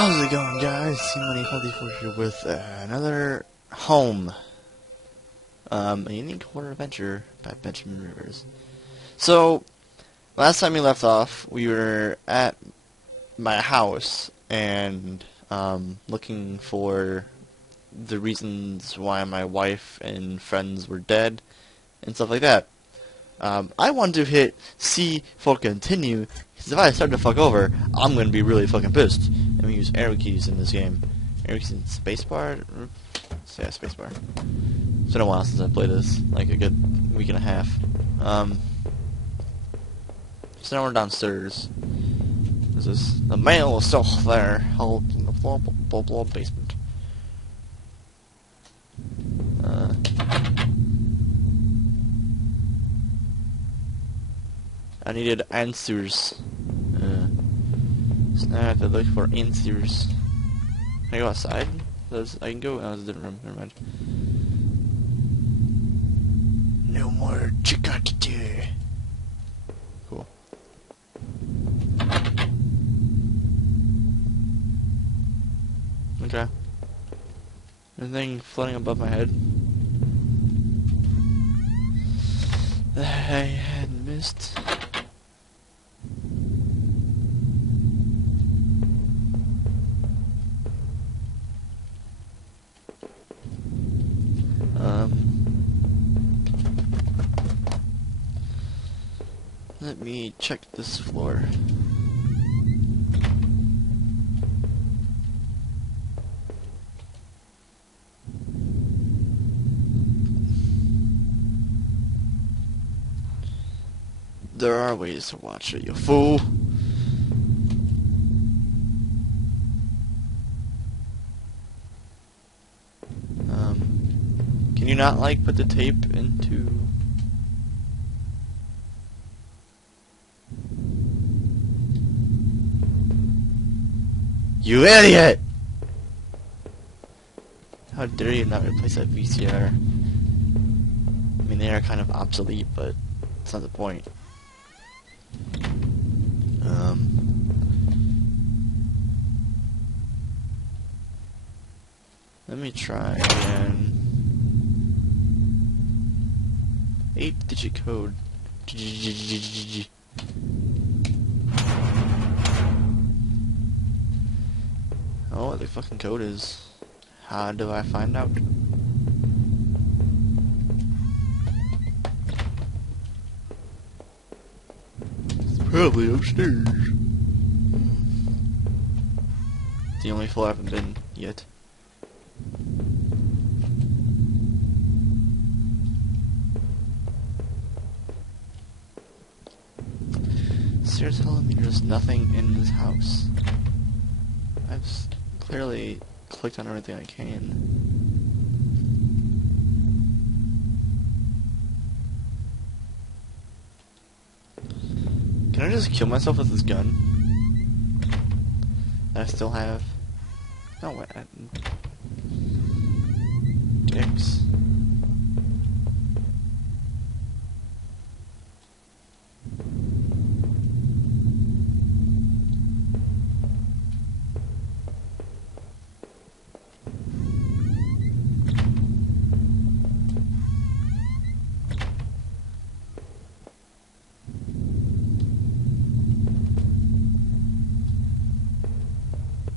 How's it going, guys? C-Money54 here with another home. A unique horror adventure by Benjamin Rivers. So, last time we left off, we were at my house and looking for the reasons why my wife and friends were dead and stuff like that. I want to hit C for continue, because if I start to fuck over, I'm going to be really fucking pissed. And we use arrow keys in this game. Arrow keys and spacebar? Yeah, spacebar. It's been a while since I played this, like a good week and a half. So now we're downstairs. The mail is still there, held in the blah blah blah basement. I needed answers. So now I have to look for answers. Can I go outside? I can go. Oh, it's a different room. Never mind. No more chickadee. Cool. Okay. Anything floating above my head that I had missed? Let me check this floor. There are ways to watch it, you fool. Can you not, like, put the tape into... You idiot! How dare you not replace that VCR? I mean, they are kind of obsolete, but it's not the point. Let me try again. 8-digit code. Oh, what the fucking code is. How do I find out? It's probably upstairs. It's the only floor I haven't been yet. So you're telling me there's nothing in this house? I've clearly clicked on everything I can. Can I just kill myself with this gun that I still have? No way. Dicks.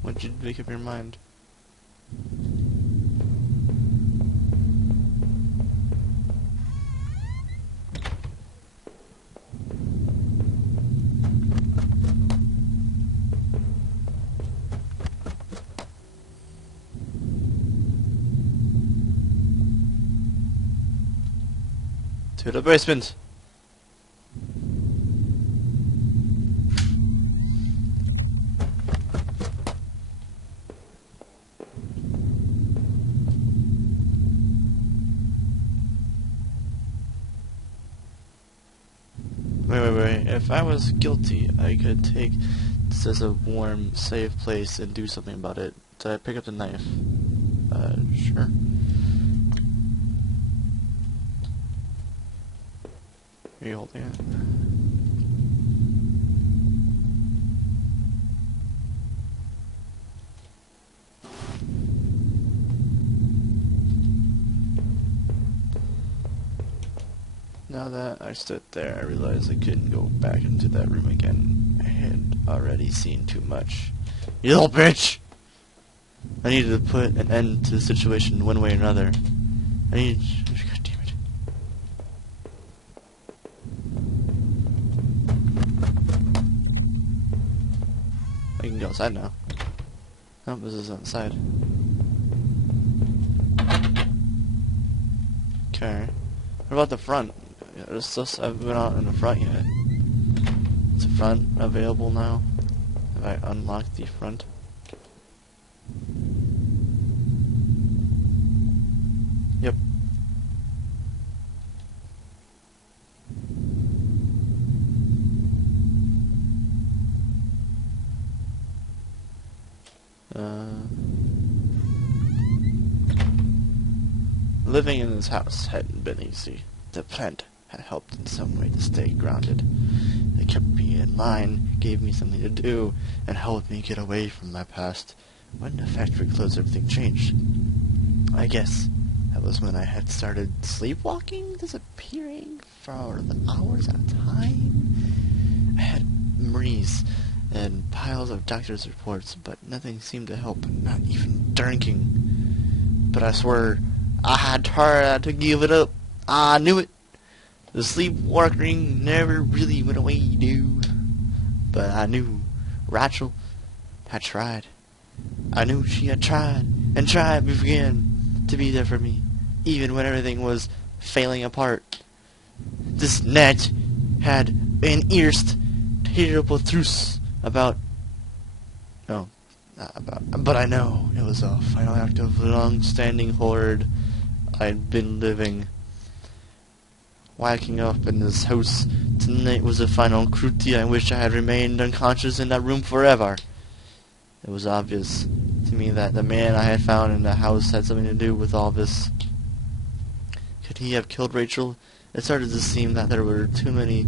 What'd you make up your mind? To the basement! Wait. If I was guilty, I could take this as a warm, safe place and do something about it. Did I pick up the knife? Sure. Are you holding it? Now that I stood there, I realized I couldn't go back into that room again. I had already seen too much. You little bitch! I needed to put an end to the situation one way or another. I needed... God damn it. I can go outside now. Oh, this is outside. Okay. What about the front? I haven't been out in the front yet. Is the front available now? Have I unlocked the front? Yep. Living in this house hadn't been easy. The plant had helped in some way to stay grounded. It kept me in line, gave me something to do, and helped me get away from my past. When the factory closed, everything changed. I guess that was when I had started sleepwalking, disappearing for hours at a time. I had memories and piles of doctor's reports, but nothing seemed to help, not even drinking. But I swear, I had tried to give it up. I knew it. The sleepwalking never really went away, dude. But I knew Rachel had tried. I knew she had tried and tried again to be there for me, even when everything was failing apart. This net had an eerst terrible truth about... No, not about... But I know it was a final act of long-standing horde I'd been living. Waking up in this house tonight was a final cruelty. I wish I had remained unconscious in that room forever. It was obvious to me that the man I had found in the house had something to do with all this. Could he have killed Rachel? It started to seem that there were too many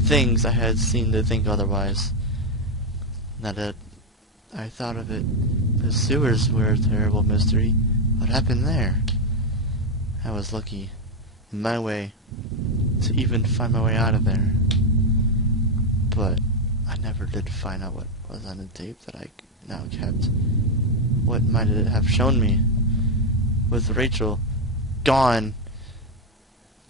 things I had seen to think otherwise. Now that I thought of it, the sewers were a terrible mystery. What happened there? I was lucky, in my way, to even find my way out of there. But I never did find out what was on the tape that I now kept. What might it have shown me? With Rachel gone,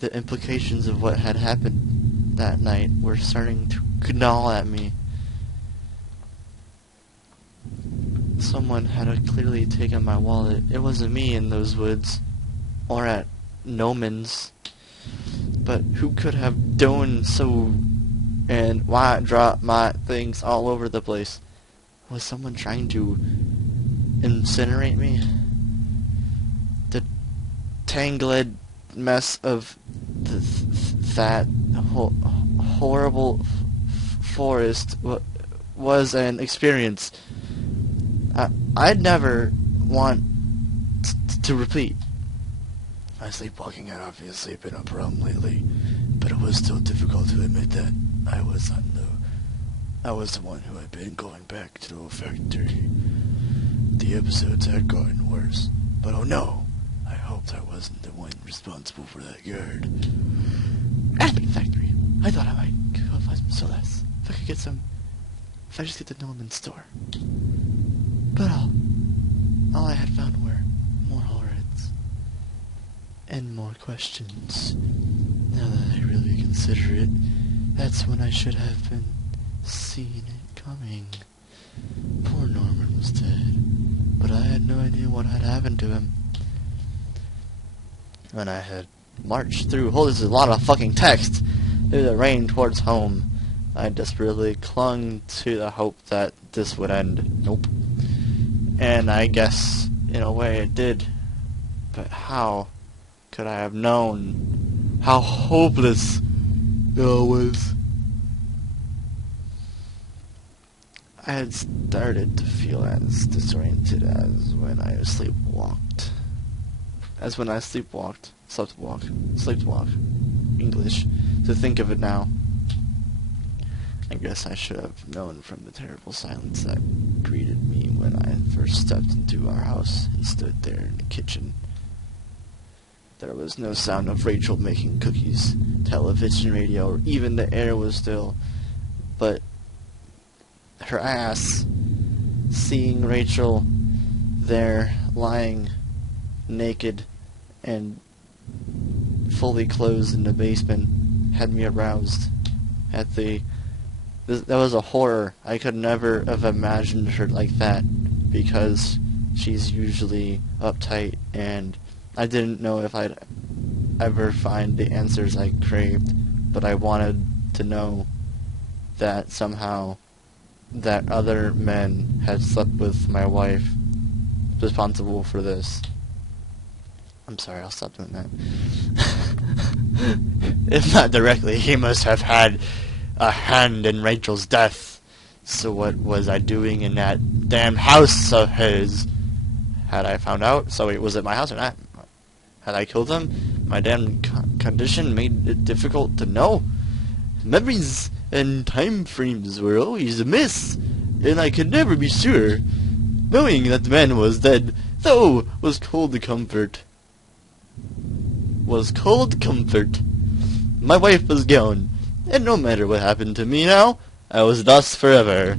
the implications of what had happened that night were starting to gnaw at me. Someone had clearly taken my wallet. It wasn't me in those woods, or at Noman's. But who could have done so, and why drop my things all over the place? Was someone trying to incinerate me? The tangled mess of that horrible forest was an experience I'd never want to repeat. My sleepwalking had obviously been a problem lately, but it was still difficult to admit that I was the one who had been going back to the factory. The episodes had gotten worse, but oh no, I hoped I wasn't the one responsible for that guard. At the factory, I thought I might go find some solace if I just get to Norman's store. But all I had found were more horrors and more questions. Now that I really consider it, that's when I should have been seeing it coming. Poor Norman was dead, but I had no idea what had happened to him. When I had marched through, this is a lot of fucking text, through the rain towards home, I desperately clung to the hope that this would end. Nope. And I guess, in a way, it did. But how could I have known how hopeless it all was? I had started to feel as disoriented as when I sleepwalked. Sleepwalk. English, to think of it now. I guess I should have known from the terrible silence that greeted me when I first stepped into our house and stood there in the kitchen. There was no sound of Rachel making cookies, television, radio, or even the air was still. But her ass, seeing Rachel there lying naked and fully clothed in the basement, had me aroused. That was a horror. I could never have imagined her like that, because she's usually uptight, and I didn't know if I'd ever find the answers I craved, but I wanted to know that somehow that other men had slept with my wife responsible for this. I'm sorry, I'll stop doing that. If not directly, he must have had a hand in Rachel's death. So what was I doing in that damn house of his? Had I found out? So wait, was it my house or not? Had I killed him? My damn condition made it difficult to know. Memories and time frames were always a miss, and I could never be sure. Knowing that the man was dead, though, was cold comfort. My wife was gone, and no matter what happened to me now, I was lost forever.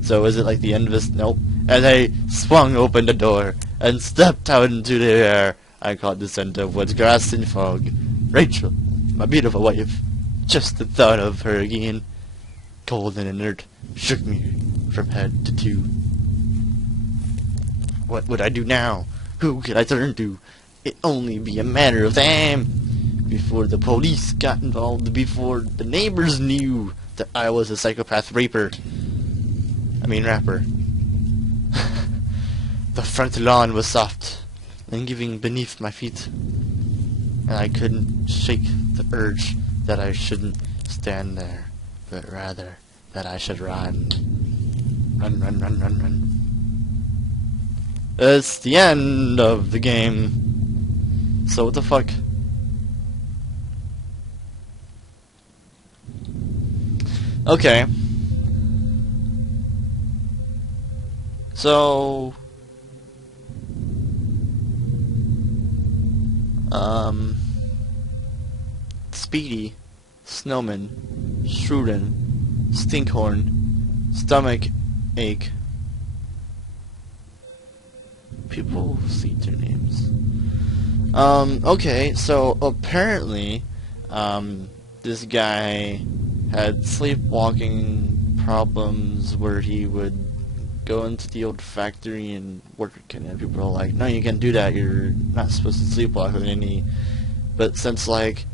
So is it like the end of this? Nope. As I swung open the door and stepped out into the air, I caught the scent of woods, grass, and fog. Rachel, my beautiful wife. Just the thought of her again, cold and inert, shook me from head to toe. What would I do now? Who could I turn to? It'd only be a matter of time before the police got involved, before the neighbors knew that I was a psychopath rapper. Rapper. The front lawn was soft and giving beneath my feet, and I couldn't shake the urge that I shouldn't stand there, but rather that I should run. Run. It's the end of the game. So what the fuck? Okay. So Speedy, Snowman, Shruden, Stinkhorn, Stomach Ache. People see their names. Okay, so apparently, this guy had sleepwalking problems where he would go into the old factory and work, and people are like, no, you can't do that, you're not supposed to sleepwalk with any, but since, like,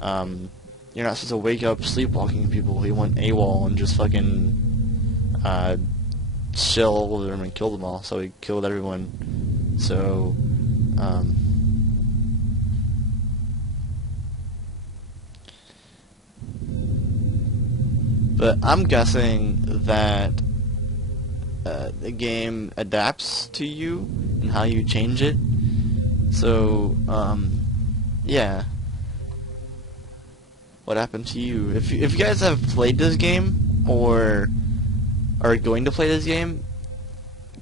you're not supposed to wake up sleepwalking people, he went AWOL and just fucking, chill with them and kill them all, so he killed everyone, so, but I'm guessing that the game adapts to you and how you change it. So, yeah. What happened to you? If you guys have played this game or are going to play this game,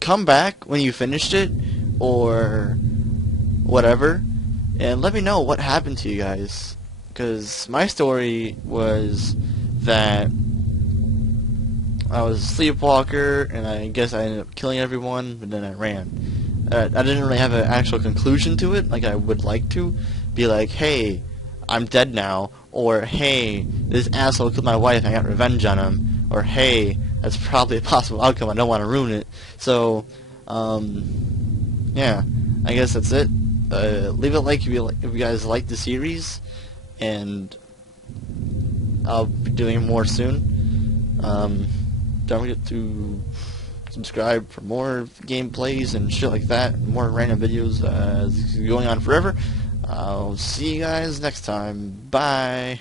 come back when you finished it or whatever, and let me know what happened to you guys. Because my story was that I was a sleepwalker, and I guess I ended up killing everyone, but then I ran. I didn't really have an actual conclusion to it, like I would like to. Be like, hey, I'm dead now, or hey, this asshole killed my wife, I got revenge on him, or hey, that's probably a possible outcome, I don't want to ruin it. So, yeah, I guess that's it. Leave a like if you guys like the series, and I'll be doing more soon. Don't forget to subscribe for more gameplays and shit like that, more random videos going on forever. I'll see you guys next time. Bye.